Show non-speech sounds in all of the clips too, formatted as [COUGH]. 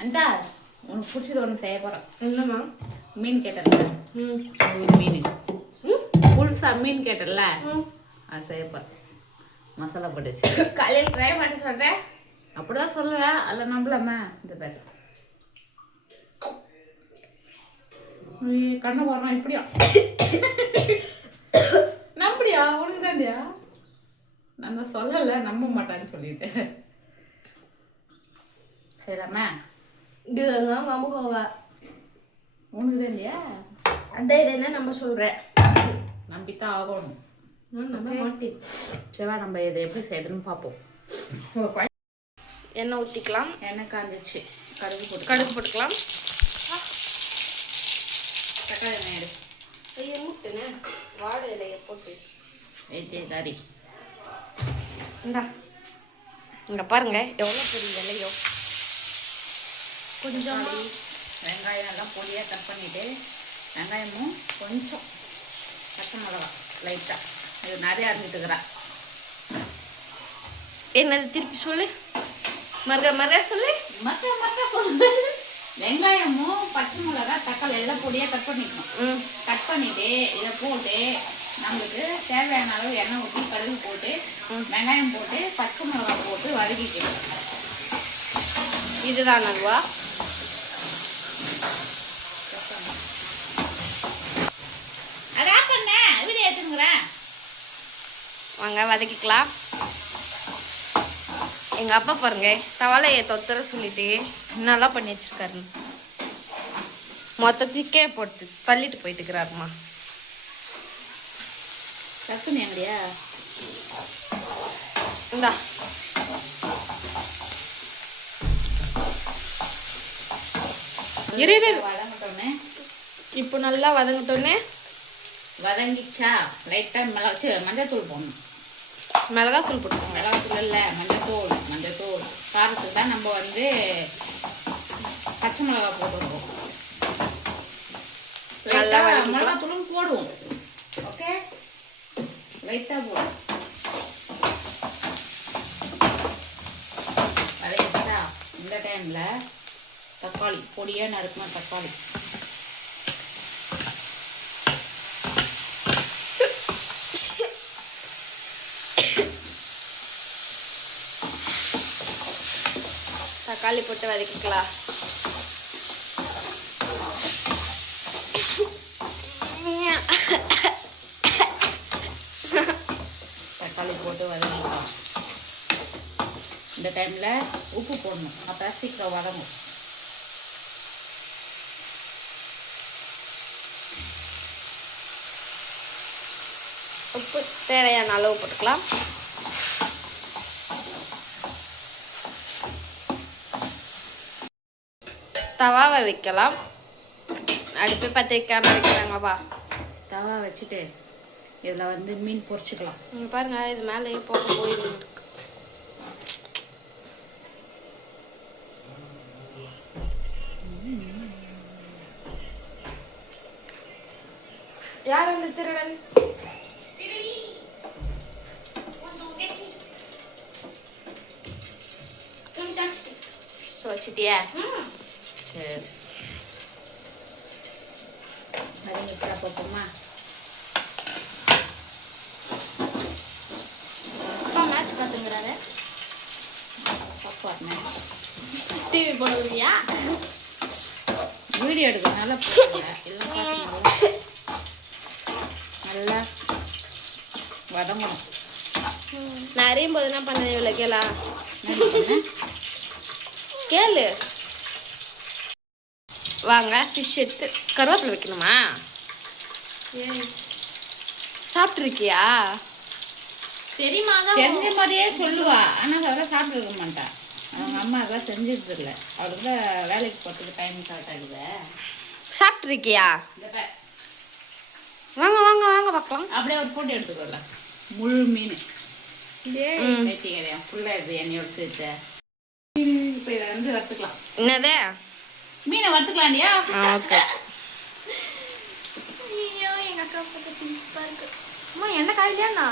அண்டா உனக்கு பிடிச்சது ஒன்று செய்ய போகிறேன் என்னம்மா? மீன் கேட்டல மீன் புதுசா மீன் கேட்டல அது செய்ய போகிறேன் மசாலா போட்டுச்சு. காலையில் ட்ரை பண்ண சொல்கிறேன் அப்படிதான் சொல்லுவேன் அதில் நம்பலாமா. இந்த பேர். கண்ணை போடுறான் இப்படியா? நம்படியா? உனக்கு தாண்டியா? நான் சொல்லலை நம்ப மாட்டான்னு சொல்லிட்டேன். சரிம்மா இது நம்புக்கோங்க உனக்கு இல்லையா? அந்த இது என்ன நம்ம சொல்கிறேன் நம்பித்தான் ஆகணும். நம்ப மாட்டேன். சரிவா நம்ம இதை எப்படி செய்யுதுன்னு பார்ப்போம். எண்ணெய் ஊற்றிக்கலாம் எண்ணெய் காஞ்சிச்சு. கடுகு போட்டு கடுகு போட்டுக்கலாம். தக்காளி எண்ணெய் எடு. ஐயோ முட்டுனே. வாழை இலையை போட்டு. ஏற்றி கறி இந்தா. இங்கே பாருங்க எவ்வளோ பெரிய இலையோ. கொஞ்சம் வெங்காயம் எல்லாம் பொடியாக கட் பண்ணிவிட்டு வெங்காயமும் கொஞ்சம் பச்சை மிளகா லைட்டாக இது நிறைய அரைஞ்சிட்டுக்கிறா என்னது திருப்பி சொல்லு? மறுக மறுக சொல்லு? மற்ற மற்ற சொல்லு. வெங்காயமும் பச்சை மிளகா தக்காளி எல்லாம் பொடியாக கட் பண்ணிக்கணும். ம். கட் பண்ணிவிட்டு இதை போட்டு நம்மளுக்கு தேவையான அளவு எண்ணெய் ஊற்றி கடுகு போட்டு வெங்காயம் போட்டு பச்சை மிளகா போட்டு வதக்கிக்கணும். இதுதான் அல்வா அதா பண்ண வீடியோ எடுத்துங்கிறேன் வாங்க வதக்கிக்கலாம். எங்கள் அப்பா பாருங்க தவளையை தொத்தர சொல்லிட்டு நல்லா பண்ணி வச்சிருக்காரு. மொத்தத்துக்கே போட்டு தள்ளிட்டு போயிட்டு இருக்கிறாருமா டக்குன்னு எங்கடியா இந்தா. இரு. வதங்கிட்டோன்னே இப்போ நல்லா வதங்கிட்டோன்னே வதங்கிச்சா? லைட்டாக மிளகு மஞ்சத்தூள் போடணும். மிளகாத்தூள் போட்டுக்கோங்க. மிளகாத்தூள் இல்லை மஞ்சத்தூள் மஞ்சத்தூள். காரத்துக்கு தான் நம்ம வந்து பச்சை மிளகா போட்டுருக்கோம் லைட்டாக. மிளகாத்தூளும் போடுவோம். ஓகே லைட்டாக போடுவோம். இந்த டைமில் தக்காளி பொடியாக நறுக்கணும் தக்காளி. தக்காளி போட்டு வதக்கிக்கலாம். தக்காளி போட்டு வதங்கிக்கலாம் இந்த டைமில் உப்பு போடணும். அப்போ சீக்கிரம் வதங்கும். உப்பு தேவையான அளவு போட்டுக்கலாம். தவாவை வைக்கலாம். அடுப்பு பற்ற வைக்காம வைக்கிறாங்கப்பா தவா வச்சுட்டு இதில் வந்து மீன் பொரிச்சுக்கலாம். இங்க பாருங்க இது மேலேயே போக போயிருக்கு யார் அந்த திருடன்? துவச்சிட்டியா? சரி வதங்கிச்சா பார்ப்போமா அப்பா மேட்ச் பார்த்துங்கிறாரு பாப்பாருண்ணே டிவி போடுவியா வீடியோ எடுக்கிறதுனால எல்லாம் நல்லா வதங்கணும் நான் அறியும் போது என்ன பண்ணேன் இவ்வளோ கேளா கேளு வாங்க ஃபிஷ் எடுத்து கருவேப்பிலை வைக்கணுமா? சாப்பிட்ருக்கியா தெரியுமா தெரிஞ்ச மாதிரியே சொல்லுவா. ஆனால் அதெல்லாம் சாப்பிட்டுருக்க மாட்டா. அவங்க அம்மா அதெல்லாம் செஞ்சது இல்லை அவளுக்கு தான் வேலைக்கு போகிறதுக்கு டைம் கரெக்ட் ஆகுது. சாப்பிட்ருக்கியா. வாங்க வாங்க வாங்க பார்க்கலாம். அப்படியே ஒரு போட்டு எடுத்துக்கோல முழு மீன். ம். வெட்டிக்கிறேன். ஃபுல்லாக இது எண்ணெயோட சேர்த்து இப்போ இதை வந்து வறுத்துக்கலாம். என்னது? மீனை வறுத்துக்கலாம் இல்லையா ஓகே ஐயோ எங்க அக்கா போட்டு சிம்பிளா இருக்கு. அம்மா என்ன காயிலையாண்ணா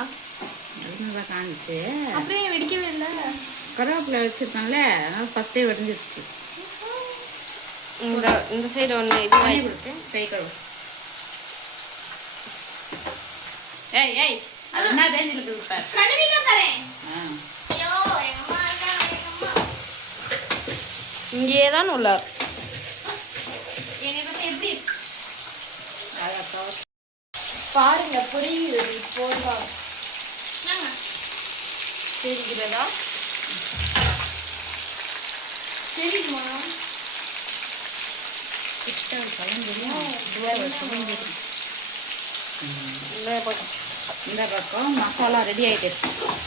தான் காமிச்சு அப்படியே வெடிக்கவே இல்லை. கருவேப்பிலை வச்சுருக்கேன்ல அதனால ஃபஸ்ட்டே வெடிஞ்சிருச்சு. இந்த இந்த சைடு ஒன்று இது தண்ணி கொடுத்து கை கழுவு. ஏய் ஏய் அது என்ன ரேஞ்சில் இருக்குது தரேன். ஐயோ எங்க அம்மா இங்கே தான் உள்ளார் என்னை பத்தி எப்படி இருக்கு? அதை கவர் பாருங்க புரியுது என்னங்க? தெரிகிறதா? தெரியுமா? கிட்ட கலந்துடும் இந்த பக்கம் மசாலா ரெடி ஆயிட்டு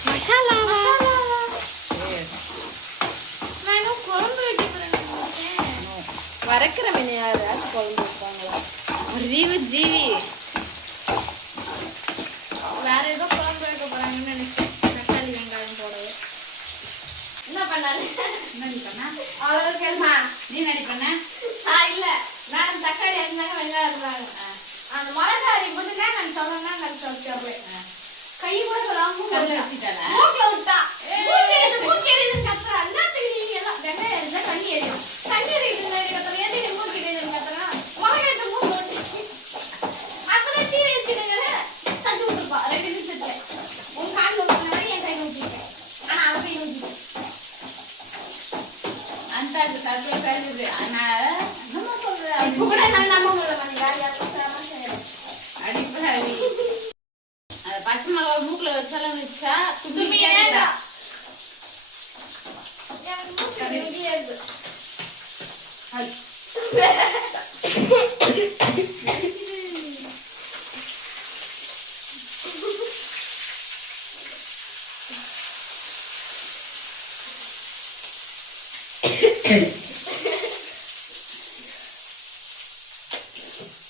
மசாலாவா நான் குழம்பு வைக்க போறேன் நினைச்சேன். வறக்கிற மீன் யாராவது குழம்பு? அறிவு ஜீவி. வேற ஏதோ குழம்பு வைக்க போறாங்கன்னு நினைச்சேன். தக்காளி வெங்காயம் போடவே. என்ன பண்ணாரு? என்ன பண்ண? அவ்வளவு கேள்மா. நீ நடி பண்ண? நான் இல்ல. நான் தக்காளி அரிஞ்சாங்க வெங்காயம் இருந்தாங்க. அந்த மிளகாய் அரியும் போது என்ன நான் சொன்னா நான் சொல்லிட்டு கை கூட சொல்லாம மூக்கு கல்லு விட்டா. வச்சுட்டாளா? மூக்குல விட்டா. மூக்கு எரியுது, மூக்கு எரியுதுன்னு கத்துறா. என்னத்துக்கு நீங்க எல்லாம் வெங்காயம் எரிஞ்சா கண்ணி எரியும். கத்துற. எதுக்கு நீ மூக்கு எரியுதுன்னு கத்துற? மிளகாய் எடுத்து மூக்குல விட்டு. அப்பதான் டீ வச்சுடுங்கன்னு தட்டி விட்டுருப்பா. ரெண்டு நிமிஷத்துல. உன் கால்ல ஊத்துன மாதிரி என் கையில ஊத்திட்டேன். ஆனா அவ கையில ஊத்திட்டேன். [LAUGHS] அந்த கூட நான் நம்ப முடியல மணி. வேற யாருக்கும் செய்யறேன். அடிப்பாவி பச்சை மிளகா மூக்குல வச்சாலும் வச்சா மூக்கு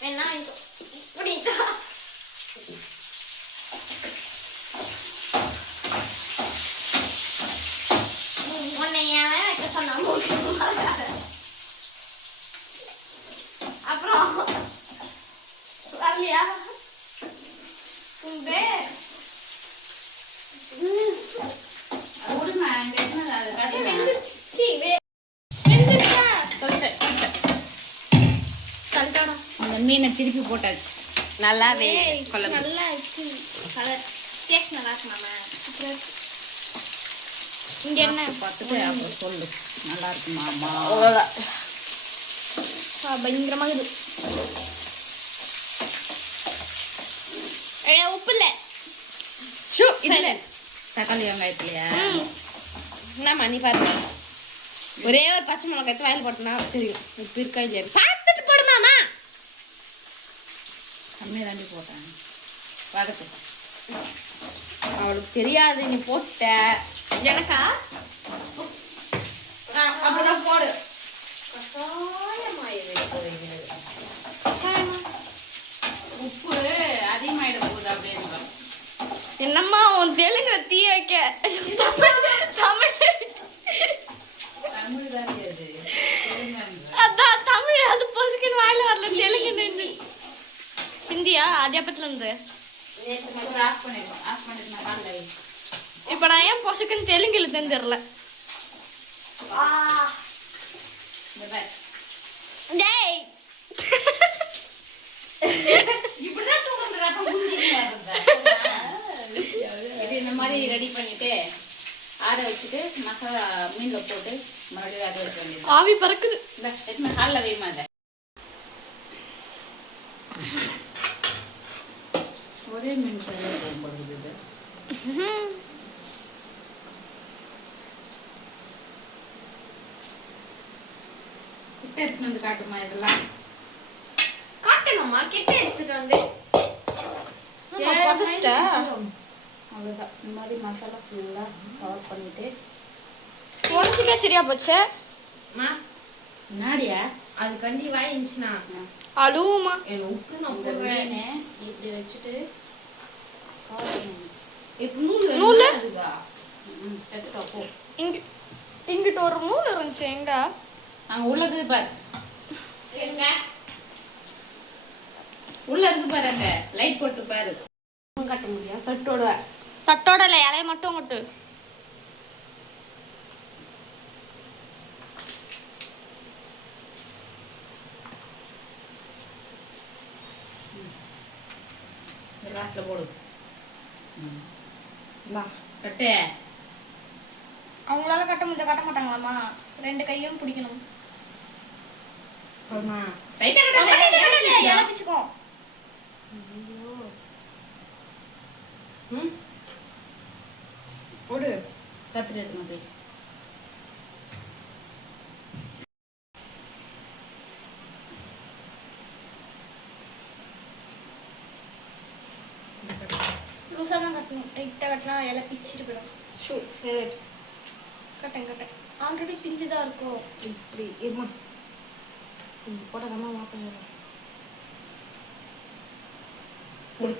வேணா வாங்கிக்கோ. இப்படிக்கா. உம், உன்னை ஏன் வைக்க சொன்னா மூக்கு மாறாத. அப்புறம் வரலையா உண்டு அது விடுமா அங்க என்ன அது கட்டிடுவேன் வெந்துருச்சு. சீ, வே- வெந்துருச்சா? தள்ளிட்டோடா. அந்த மீனை திருப்பி போட்டாச்சு. நல்லாவே குழம்பு. நல்லா இருக்கு. கலர். டேஸ்ட் நல்லா இருக்கு மாமா சூப்பரா இருக்கு. இங்க என்ன? பார்த்துட்டு அப்புறம் சொல்லு. நல்லா இருக்குமாமா அவ்வளோதான் ஆ, பயங்கரமா இது உப்பு இல்ல. ஷூ இதுல. தக்காளி வெங்காயத்துலையா. என்னம்மா நீ பாரு. ஒரே ஒரு பச்சை மிளகாய் வாயில் போட்டனா தெரியும். உப்பு இருக்கா இல்லையா பார்த்துட்டு போடுமாமா கம்மியாக தாண்டி போட்டேன். வதக்கு அவளுக்கு தெரியாது நீ போட்ட. எனக்கா? அப்படிதான் போடு. என்னம்மா உன் தெலுங்கு தீ வைக்க தமிழ் தமிழ். அதான் தமிழ் அது பொசுக்குன்னு வாயில வரல தெலுங்கு நின்று. ஹிந்தியா அது இருந்து? நான் இப்ப நான் ஏன் பொசுக்குன்னு தெலுங்குல தான் தெரியல. டேய். இப்படிதான் தூங்குறது அப்ப குஞ்சிக்கு வர்றதா? இது இந்த மாதிரி ரெடி பண்ணிட்டு ஆற வச்சுட்டு மசாலா மீன்ல போட்டு மறுபடியும் வேக வைக்க வேண்டியது. ஆவி பறக்குது. இந்த எத்தனை காலில் வைமா அதை ஒரே மீன் கிட்ட வந்து காட்டுமா இதெல்லாம்? காட்டணுமா கிட்ட எடுத்துட்டு வந்து. அவ்வளோதான் இந்த மாதிரி மசாலா ஃபுல்லாக கவர் பண்ணிட்டு. உனக்குக்கே சரியா போச்சு? முன்னாடியா? அது கண்டி வாங்கிச்சுனா அழுவுமா என் உப்பு நான் போடுறேன் இப்படி வச்சுட்டு நூல் எடுத்துட்டு போ. இங்க இங்கிட்ட ஒரு நூல் இருந்துச்சு எங்க அங்க உள்ளது பாரு. எங்க? உள்ள இருக்கு பாரு அங்க. லைட் போட்டு பாரு. கட்ட முடியும் தட்டோட. தட்டோட இல்லை இலையை மட்டும் கொட்டு. கிளாஸ்ல போடு. கட்டு. அவங்களால கட்ட முடிஞ்ச கட்ட மாட்டாங்களாம்மா. ரெண்டு கையும் பிடிக்கணும். கத்திரி எடுத்துன்னு போய் லூஸாக தான் கட்டணும். டைட்டாக கட்டினா இலை பிச்சுட்டு போயிடும். ஷூ சரி கட்டேன் கட்டேன். ஆல்ரெடி பிஞ்சு தான் இருக்கும். இப்படி இருமா. போட்டதாம்மா மாப்பிள்ள போடு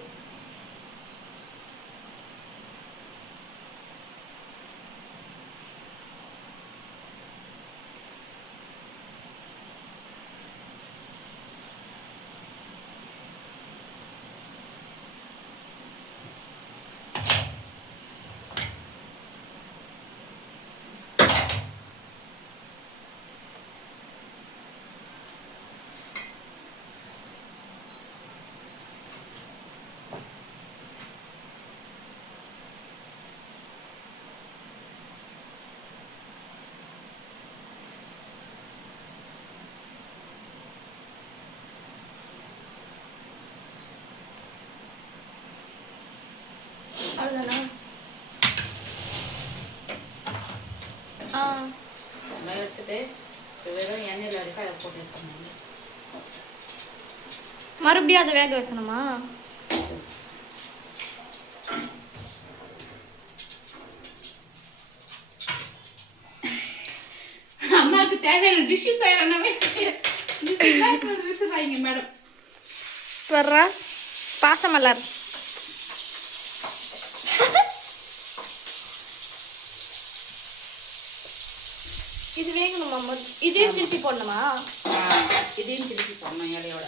அவ்வளோதானா ஆ நல்லா எடுத்துட்டு இது வெறும் எண்ணெயில் அடிச்சு அதை போட்டு எடுத்துக்கணும் மறுபடியும் அதை வேக வைக்கணுமா? அம்மாவுக்கு தேவையான டிஷ்ஷு செய்யுங்க மேடம் வர்றா. பாசமலர். இது வேகணுமா மொத- இதே திருப்பி போடணுமா? இதையும் திருப்பி போடணும் இலையோட.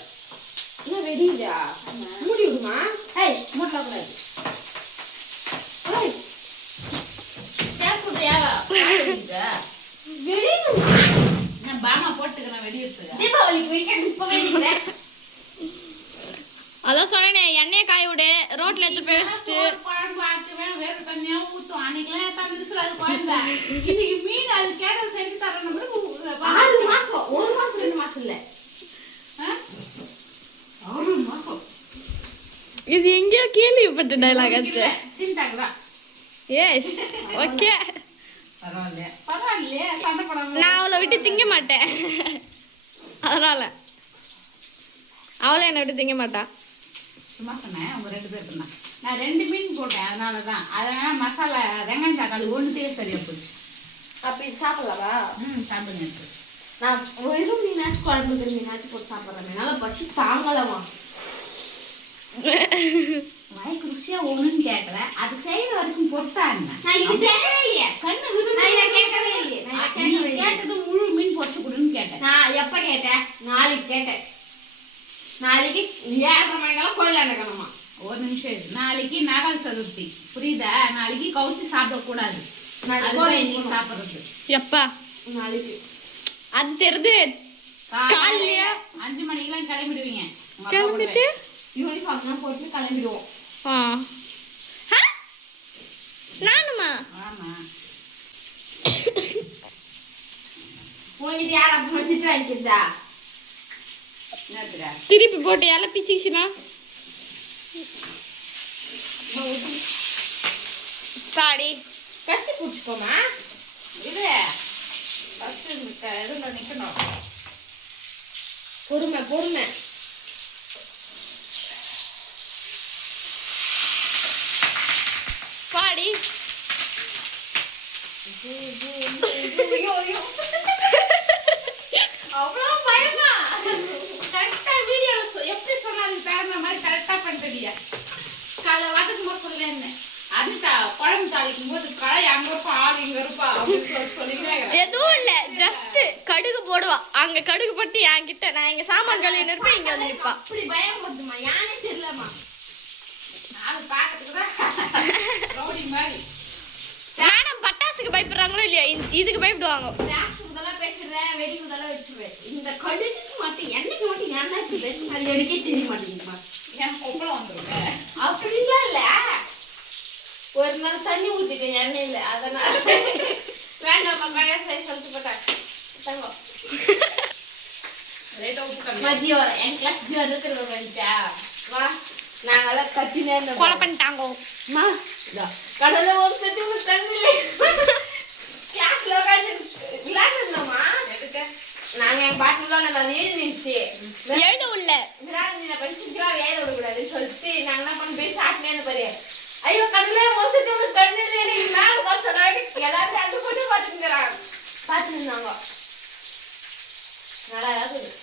என்ன வெடிதா மூடி விடுமா? ஏய் மூட்டலாம் கூடாது ஏய், நான் பாமா போட்டுக்கிறேன் வெடி எடுத்துக்க தீபாவளிக்கு வெடிக்க இப்ப வெடிக்கிறேன் அதான் சொன்னேனே எண்ணெயை காய விடு. ரோட்ல எடுத்து போய் வச்சுட்டு. குழம்பு ஆக்குவேன் வேறு தண்ணியா ஊத்தும் அன்னைக்கெல்லாம் தந்துச்சு அது குழம்பு மீன் அது கேட்டது செஞ்சு தரணும் ஆறு மாசம் ஒரு மாசம் ரெண்டு மாசம் இல்ல ஆறு மாசம் இது எங்கேயோ கேள்விப்பட்ட டைலாக் ஆச்சு. எஸ் ஓகே நான் அவளை விட்டு திங்க மாட்டேன். அதனால. அவளை என்னை விட்டு திங்க மாட்டா. சும்மா சொன்னேன் உங்க ரெண்டு தான் நான் ரெண்டு மீன் போட்டேன் அதனால தான் அதனால மசாலா வெங்காயம் தக்காளி ஒன்றுதே சரியா போச்சு. அப்ப இது சாப்பிடலாமா? ம் சாப்பிடுங்க. நான் வெறும் மீனாச்சும் குழம்பு மீனாச்சும் போட்டு சாப்பிட்றேன். என்னால பசி தாங்கலமா வாய்க்கு ருசியா ஒண்ணுன்னு கேட்கல அது செய்யற வரைக்கும் பொறுத்தா என்ன? நான் இது கேட்கவே இல்லையே. கண்ணு விரும்பி நான் இதை கேட்கவே இல்லையே. நான் கேட்டது முழு மீன் பொரிச்சு கொடுன்னு கேட்டேன். நான் எப்ப கேட்டேன்? நாளைக்கு கேட்டேன். நாளைக்கு ஏழரை மணிக்கெல்லாம் கோயில் ஒரு நிமிஷம். நாளைக்கு நாகல் சதுர்த்தி. புரியுதா? நாளைக்கு கவுச்சி சாப்பிடக்கூடாது. சாப்பிடுறது. எப்பா? நாளைக்கு. அது தெரியுது காலையிலயா? அஞ்சு மணிக்கெல்லாம் கிளம்பிடுவீங்க. கிளம்பிட்டு யூனிஃபார்ம்லாம் போட்டு கிளம்பிடுவோம். ஆ? நானுமா? உங்ககிட்ட யார் அப்ப திட்டு வாங்கிக்கிறதா திருப்பி போட்டு இலை பிச்சிக்கிச்சுனா சாடி கத்தி பிடிச்சிக்கோமா? இது ஃபர்ஸ்ட் இதுல நிக்கணும். பொறுமை பொறுமை பாடி அவ்வளோ பயமா கரெக்டா வீடியோல எப்படி சொன்னாலும் பேர்ன மாதிரி கரெக்டா பண்ணிட்டியா காலை வாட்டத்துக்கு போது சொல்லுவேன் அனிதா குழம்பு தாளிக்கும் போது களை அங்க இருப்பா ஆள் இங்க இருப்பா அப்படின்னு சொல்லி சொல்லிக்கிறேன் எதுவும் இல்ல ஜஸ்ட் கடுகு போடுவா. அங்க கடுகு போட்டு என்கிட்ட நான் இங்க சாமான் கழுவி நிற்பேன் இங்க வந்து நிப்பா. அப்படி பயம் யானே தெரியலமா நாலு பாக்கிறதுக்கு [LAUGHS] மேடம் பட்டாசுக்கு பயப்படுறாங்களோ இல்லையா? இதுக்கு பயப்படுவாங்க. இந்த கடுகுக்கு மட்டும் என்னைக்கு மட்டும் எண்ணெய்க்கு வச்சு அது எனக்கே தெரிய மாட்டேங்குதுமா? எனக்கு கொப்பளம் வந்துருங்க அப்படி இருந்தாலும் தண்ணி ஊத்திட்டேன் எண்ணெயில. அதனால வேண்டாம் கையா சரி சொல்லிட்டு போட்டேன் தங்கம். மதியம் என் கிளாஸ் ஜீரோ இருக்கிற வந்துச்சா வா நாங்கெல்லாம் கத்தினே இருந்தோம் கொலை பண்ணிட்டாங்கோ இதோ, கடவுளே, ஒரு. கிளாஸ்ல உட்கார்ந்து விளையாடுனோமா? நாங்க என் பாட்டுல நான் எழுதி நின்னுச்சு. எழுத உள்ள நான் வேலை விடக்கூடாதுன்னு சொல்லிட்டு நாங்க என்ன பண்ணோம், போய் இருந்தோம் பாரு. ஐயோ, கடவுளே, ஒரு சத்தி உனக்கு கண்ணில்லை, எனக்கு மேல பார்த்து சொன்னாங்க. எல்லாரும் அந்த பொண்ணு. பார்த்துட்டு இருந்தாங்க. நல்லா இருக்குது.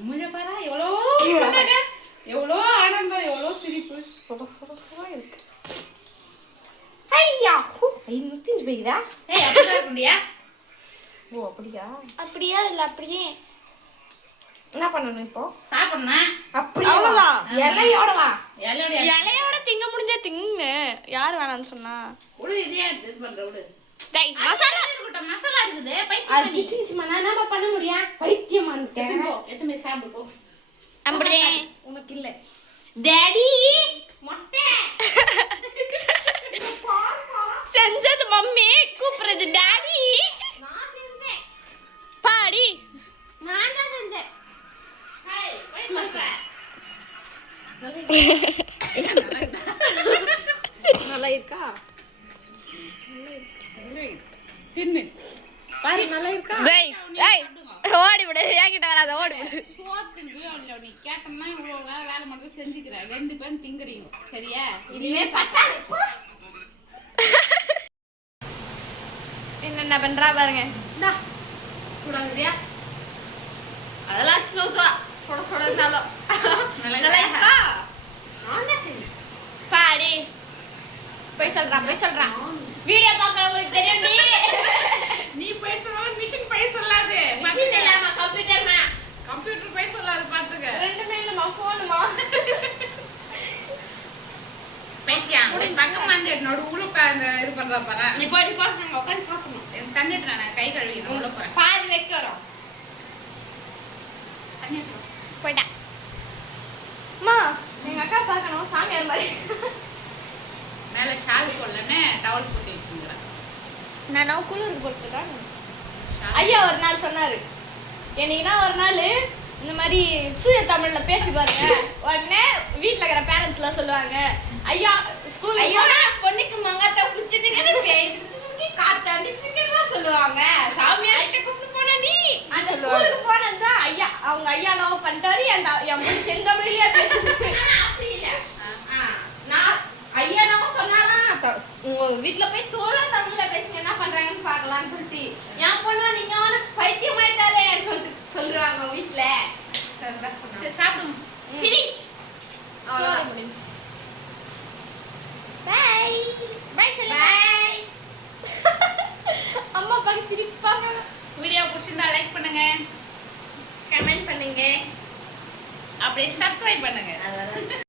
மூஞ்ச பாரா எவ்வளோ ஆனந்தம் எவ்வளோ சிரிப்பு. சுட சுட சுட இருக்கு. ஐயா ஐ முத்திஞ்சு போய்க்குதா ஏய் இருக்குண்டியா ஓ அப்படியா? அப்படியா இல்ல அப்படியே. என்ன பண்ணணும் இப்போ? சாப்பிடணும்? அப்படியே? அவ்வளவுதான். இலையோட வா இலையோட இலையோட திங்க முடிஞ்சா திங்கு யார் வேணாம்னு சொன்னா. விடு இதே இது பண்ற விடு டேய் மசாலா. மசாலா இருக்கட்டும் மசாலா இருக்குது. அது பைத்தியம் கிச்சு கிச்சுமா நான் என்ன பண்ண முடியும்? பைத்தியமான்ட்டேன். போ எத்தனை சாப்பிடு போ. அப்படியே உனக்கு இல்ல. டாடி. மொட்டை. [LAUGHS] செஞ்சது மம்மி கூப்பிடுறது டாடி. பாடி நான் தான் செஞ்சேன். நல்லா இருக்கா? தின்னு. பாரு நல்லா இருக்கா? டேய் ஏய் ஓடி விடு. என்கிட்ட வராத ஓடி விடு. சோத்துன்னு போய் அவளை நீ? கேட்டோம்னா இவ்வளோ வேலை வேலை மட்டும் செஞ்சுக்கிற ரெண்டு பேரும் திங்குறீங்க. சரியா? இனிமே பட்டாது. என்னென்ன பண்றா பாருங்க. இருக்கா? நான் தான் செஞ்சேன் பாடி போய் சொல்றான் போய் சொல்றான் வீடியோ பார்க்கறவங்களுக்கு தெரியும் நீ. நீ பேசுறவங்க மிஷின் பேச சொல்லாது. மிஷின் இல்லாம கம்ப்யூட்டர் மா? கம்ப்யூட்டர் பேச சொல்லாது பாத்துக்க. ரெண்டுமே இல்லம்மா போனுமா பைத்தியம் ஒரு பக்கம் வந்து என்னோட அந்த இது பண்றா பாரு. நீ போடி போட்டு நாங்க உட்காந்து சாப்பிடணும். எனக்கு தண்ணி எடுத்துறேன் நான் கை கழுவி உள்ள போறேன். பாதி வைக்கிறோம் தண்ணி எடுத்துறேன் போயிட்டா. அம்மா எங்க அக்கா பார்க்கணும். சாமியார் மாதிரி. மேல ஷால் போடலன்னு டவல் பூத்தி வச்சுங்கிறேன் நான் குளிருக்கு போட்டுருக்கேன் ஐயா ஒரு நாள் சொன்னாரு. என்னைக்குனா ஒரு நாள் இந்த மாதிரி தூய தமிழ்ல பேசி பாருங்க. உடனே வீட்ல இருக்கிற பேரண்ட்ஸ் எல்லாம் சொல்லுவாங்க ஐயா ஸ்கூல் ஐயோ பொண்ணுக்கு மங்காத்தா பிடிச்சிட்டு பேய் பிடிச்சிட்டு காத்தாண்டி பிடிக்கலாம் சொல்லுவாங்க. சாமியார் கிட்ட கூப்பிட்டு போனா நீ? அந்த ஸ்கூலுக்கு போனது ஐயா அவங்க ஐயா நோவு பண்ணிட்டாரு அந்த என் பொண்ணு செந்தமிழ்லயே பேசுது அப்படி இல்ல. ஆ, நான் ஐயா சொன்னாராம் த- உங்க வீட்ல போய் தோழ தமிழ்ல பேசுங்க என்ன பண்றாங்கன்னு பார்க்கலாம்னு சொல்லிட்டு. என் பொண்ணு நீங்க வந்து பைத்தியம் ஆயிட்டாலேன்னு சொல்லிட்டு சொல்றாங்க வீட்ல. சரி சாப்பிடுங்க. ஃபினிஷ் சோறு முடிஞ்சு பை பை சொல்லு பை அம்மா பார்க்க சிரிப்பாங்க. வீடியோ பிடிச்சிருந்தா லைக் பண்ணுங்க. கமெண்ட் பண்ணுங்க. அப்படியே சப்ஸ்கிரைப் பண்ணுங்க.